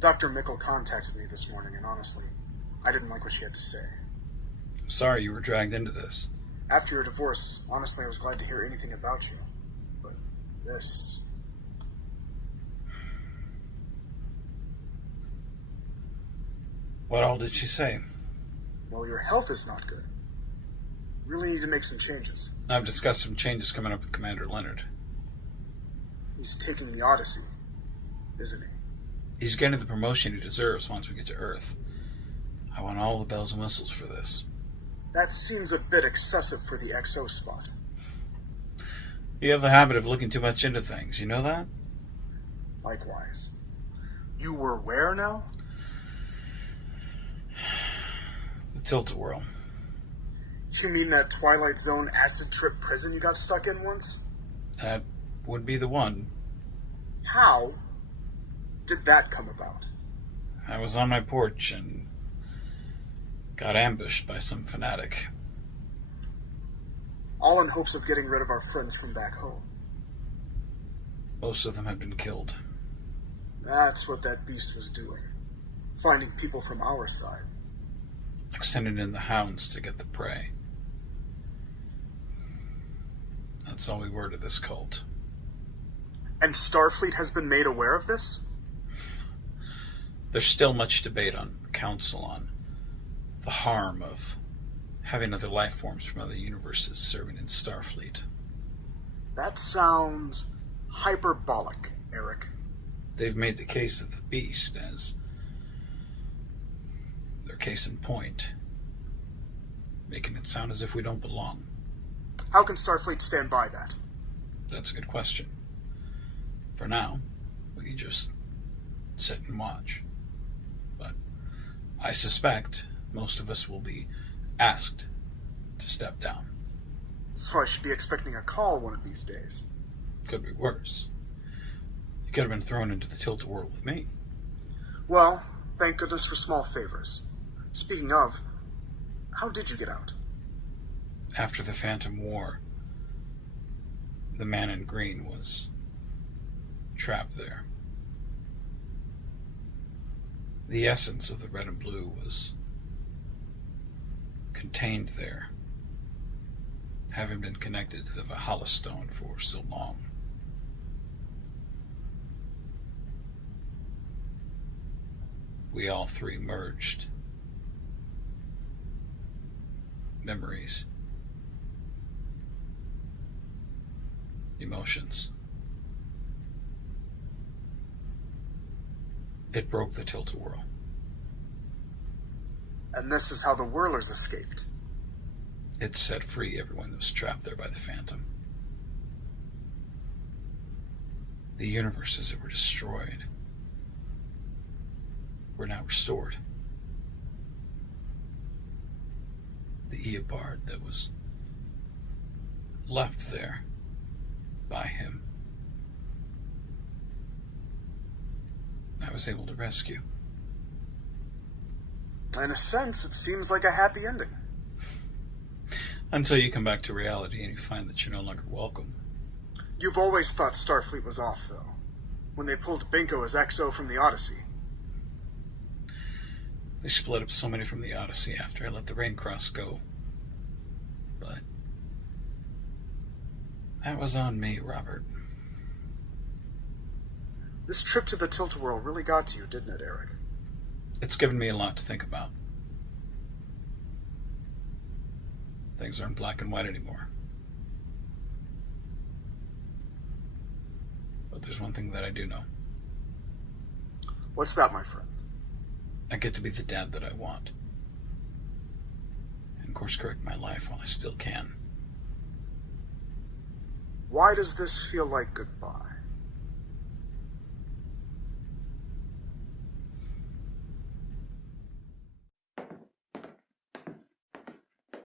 Dr. Mickle contacted me this morning, and honestly, I didn't like what she had to say. I'm sorry you were dragged into this. After your divorce, honestly, I was glad to hear anything about you. But this... What all did she say? Well, your health is not good. Really need to make some changes. I've discussed some changes coming up with Commander Leonard. He's taking the Odyssey, isn't he? He's getting the promotion he deserves once we get to Earth. I want all the bells and whistles for this. That seems a bit excessive for the XO spot. You have the habit of looking too much into things, you know that? Likewise. You were where now? The Tilt-A-Whirl. You mean that Twilight Zone acid trip prison you got stuck in once? That would be the one. How did that come about? I was on my porch and got ambushed by some fanatic. All in hopes of getting rid of our friends from back home. Most of them had been killed. That's what that beast was doing. Finding people from our side. Like sending in the hounds to get the prey. That's all we were to this cult. And Starfleet has been made aware of this? There's still much debate on the Council on the harm of having other life forms from other universes serving in Starfleet. That sounds hyperbolic, Eric. They've made the case of the beast as their case in point, making it sound as if we don't belong. How can Starfleet stand by that? That's a good question. For now, we can just sit and watch. But I suspect most of us will be asked to step down. So I should be expecting a call one of these days. Could be worse. You could have been thrown into the Tilt-A-Whirl with me. Well, thank goodness for small favors. Speaking of, how did you get out? After the Phantom War, the man in green was trapped there. The essence of the red and blue was contained there, having been connected to the Valhalla Stone for so long. We all three merged. Memories. Emotions. It broke the Tilt-A-Whirl. And this is how the Whirlers escaped. It set free everyone that was trapped there by the Phantom. The universes that were destroyed were now restored. The Eobard that was left there by him, I was able to rescue. In a sense, it seems like a happy ending. Until you come back to reality and you find that you're no longer welcome. You've always thought Starfleet was off, though. When they pulled Binko as XO from the Odyssey. They split up so many from the Odyssey after I let the Raincross go. But that was on me, Robert. This trip to the Tilt-A-Whirl really got to you, didn't it, Eric? It's given me a lot to think about. Things aren't black and white anymore. But there's one thing that I do know. What's that, my friend? I get to be the dad that I want. And course correct my life while I still can. Why does this feel like goodbye?